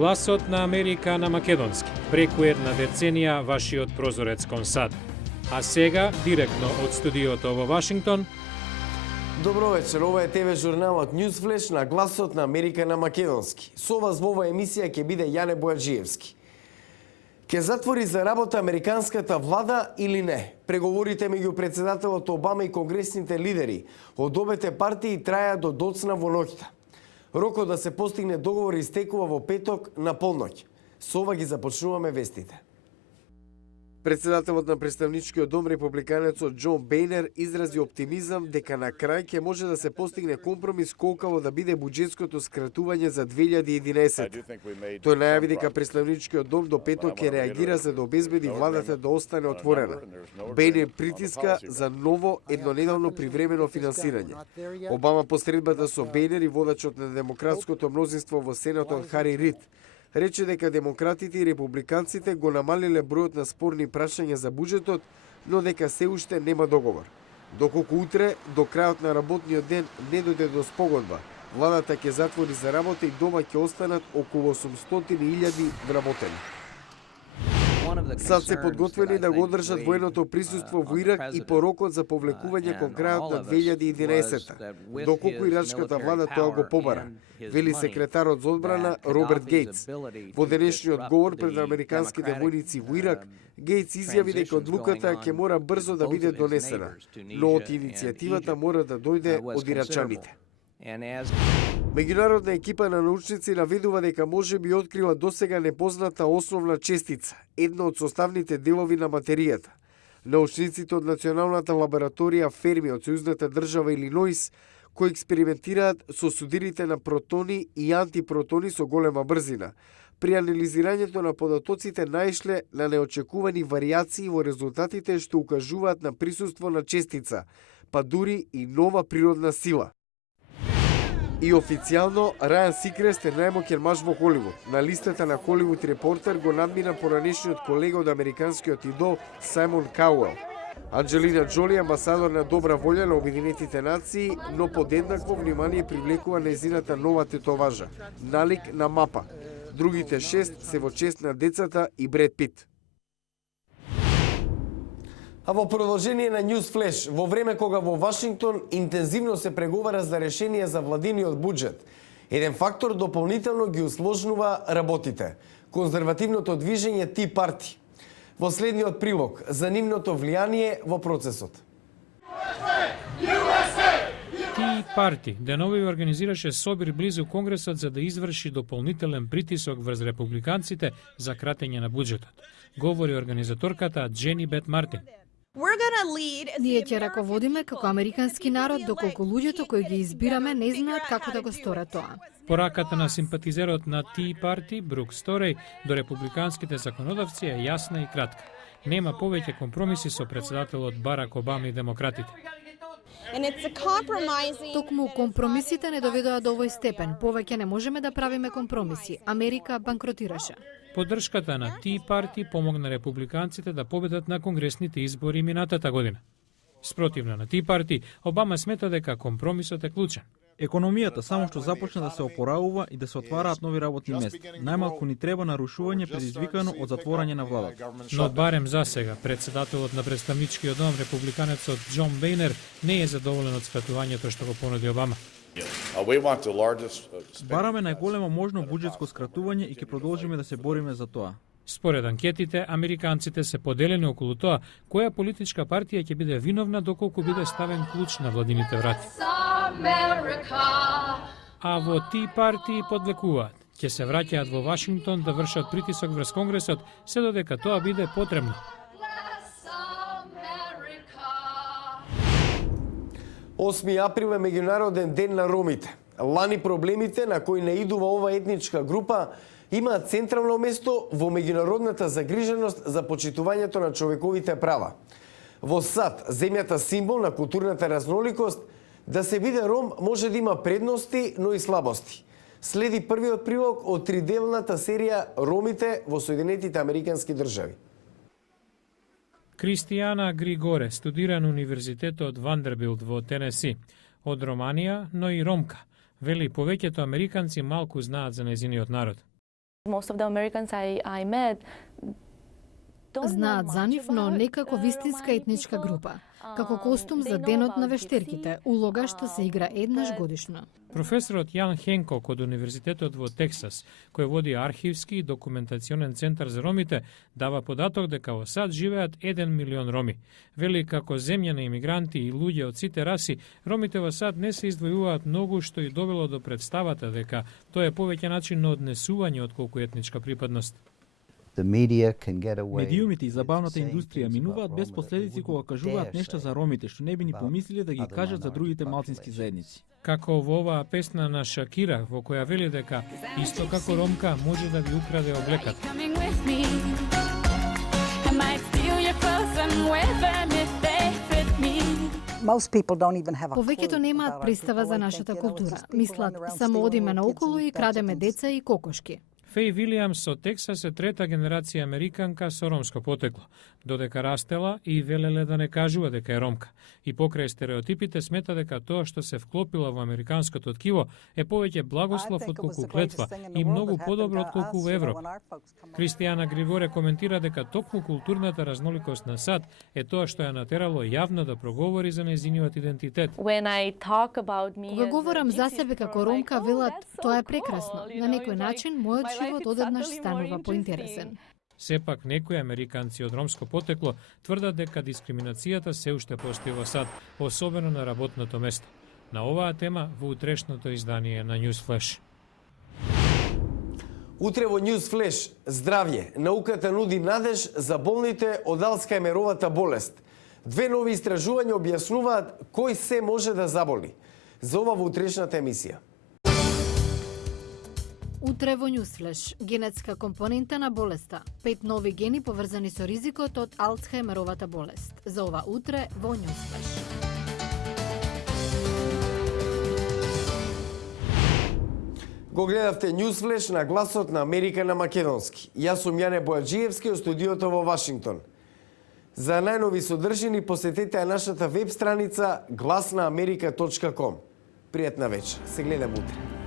Гласот на Америка на македонски. Преку една деценија вашиот прозорец кон САД. А сега, директно од студиото во Вашингтон. Добро вечер, ова е ТВ журналот Newsflash на Гласот на Америка на македонски. Со вас во оваа емисија ќе биде Јане Бојаджиевски. Ке затвори за работа американската влада или не? Преговорите меѓу председателот Обама и конгресните лидери од обете партии траја до доцна во ноќта. Рокот да се постигне договор истекува во петок на полноќ. Со ова ги започнуваме вестите. Председателот на представничкиот дом, републиканецот Џон Бејнер, изрази оптимизам дека на крај ќе може да се постигне компромис колкаво да биде буџетското скратување за 2011. Тој најави дека представничкиот дом до петок ќе реагира за да обезбеди владата да остане отворена. Бејнер притиска за ново еднонеделно привремено финансирање. Обама по средбата со Бејнер и водачот на демократското мнозинство во Сенатот Хари Рид рече дека демократите и републиканците го намалиле бројот на спорни прашања за буџетот, но дека се уште нема договор. Доколку утре, до крајот на работниот ден, не дојде до спогодба, владата ќе затвори за работа и дома ќе останат околу 800.000 вработени. САД се подготвени да го одржат военото присуство во Ирак и порокот за повлекување кон крајот на 2011-та, доколку ирачката влада тоа го побара, вели секретарот за одбрана Роберт Гейтс. Во денешниот говор пред американските војници во Ирак, Гейтс изјави дека одлуката ќе мора брзо да биде донесена, но од иницијативата мора да дојде од ирачаните. Меѓународна екипа на научници наведува дека може би открила досега непозната основна честица, една од составните делови на материјата. Научниците од Националната лабораторија Ферми од сојузната држава Илиноис, кои експериментираат со судирите на протони и антипротони со голема брзина, при анализирањето на податоците наишле на неочекувани варијации во резултатите што укажуваат на присуство на честица, па дури и нова природна сила. И официјално, Рајан Сикрест е најмоќен маж во Холивуд. На листата на Холивуд Репортер го надмина поранешниот колега од американскиот идол Сајмон Кауел. Анџелина Џоли, амбасадор на добра волја на Обединетите нации, но подеднакво внимание привлекува нејзината нова тетоважа, налик на мапа. Другите 6 се во чест на децата и Бред Пит. А во продолжение на Newsflash, во време кога во Вашингтон интензивно се преговара за решение за владиниот буџет, еден фактор дополнително ги усложнува работите. Конзервативното движење Ти Парти. Во следниот прилог за нивното влијание во процесот. Ти Парти денови организираше собир близу Конгресот за да изврши дополнителен притисок врз републиканците за кратење на буџетот. Говори организаторката Джени Бет Мартин. Ние ќе раководиме како американски народ доколку луѓето кои ги избираме не знаат како да го сторат тоа. Пораката на симпатизерот на Ти Парти, Брук Сторей, до републиканските законодавци е јасна и кратка. Нема повеќе компромиси со председателот Барак Обама и демократите. Токму компромисите не доведоа до овој степен. Повеќе не можеме да правиме компромиси. Америка банкротираше. Поддршката на Ти Парти помогна републиканците да победат на конгресните избори минатата година. Спротивно на Ти Парти, Обама смета дека компромисот е клучен. Економијата само што започна да се опоравува и да се отвараат нови работни места. Најмалку ни треба нарушување предизвикано од затворање на владата. Но барем за сега, председателот на представничкиот дом, републиканецот Џон Бејнер, не е задоволен од светувањето што го понуди Обама. Бараме најголемо можно буџетско скратување и ќе продолжиме да се бориме за тоа. Според анкетите, американците се поделени околу тоа која политичка партија ќе биде виновна доколку биде ставен клуч на владините врати. А во Ти Парти подлекуваат. Ќе се враќаат во Вашингтон да вршат притисок врз Конгресот, се додека тоа биде потребно. 8 април е меѓународен ден на ромите. Лани проблемите на кои не идува ова етничка група имаат централно место во меѓународната загриженост за почитувањето на човековите права. Во САД, земјата символ на културната разноликост, да се биде ром може да има предности, но и слабости. Следи првиот прилог од триделната серија Ромите во Соединетите Американски држави. Кристијана Григоре студира на Универзитетот Вандербилт во Тенеси. Од Романија, но и ромка. Вели повеќето американци малку знаат за нејзиниот народ. Most of the Americans I met Знаат за нив, но не како вистинска етничка група. Како костум за денот на вештерките, улога што се игра еднаш годишно. Професорот Јан Хенкок од Универзитетот во Тексас, кој води архивски и документационен центар за ромите, дава податок дека во САД живеат 1 милион роми. Вели како земја на имигранти и луѓе од сите раси, ромите во САД не се издвојуваат многу, што и довело до представата дека тоа е повеќе начин на однесување отколку етничка припадност. Медиумите и забавната индустрија минуваат без последици кога кажуваат нешта за ромите што не би ни помислиле да ги кажат за другите малцински заедници. Како во оваа песна на Шакира, во која вели дека исто како ромка може да ви украде облекат. Повеќето немаат представа за нашата култура. Мислат, само одиме наоколу и крадеме деца и кокошки. Феј Вилијамс од Тексас е трета генерација американка со ромско потекло, додека растела и велеле да не кажува дека е ромка. И покрај стереотипите смета дека тоа што се вклопила во американското ткиво е повеќе благослов отколку клетва и многу подобро отколку во Европа. Кристијана Григоре коментира дека токму културната разноликост на САД е тоа што ја натерало јавно да проговори за нејзиниот идентитет. Кога говорам за себе како ромка, велат, тоа е прекрасно. На некој начин мојот живот одеднаш станува поинтересен. Сепак некои американци од ромско потекло тврдат дека дискриминацијата се уште постои во САД, особено на работното место. На оваа тема во утрешното издание на Newsflash. Утре во Newsflash, здравје, науката нуди надеж за болните од Алцхајмеровата болест. Две нови истражувања објаснуваат кој се може да заболи. За ова во утрешната емисија. Утре во Newsflash, генетска компонента на болеста. 5 нови гени поврзани со ризикот од Алцхајмеровата болест. За ова утре во Newsflash. Го гледавте Newsflash на гласот на Америка на македонски. Јас сум Јане Бојаджиевски од студиото во Вашингтон. За најнови содржини посетете нашата веб страница glasnaamerika.com. Пријатна вечер. Се гледам утре.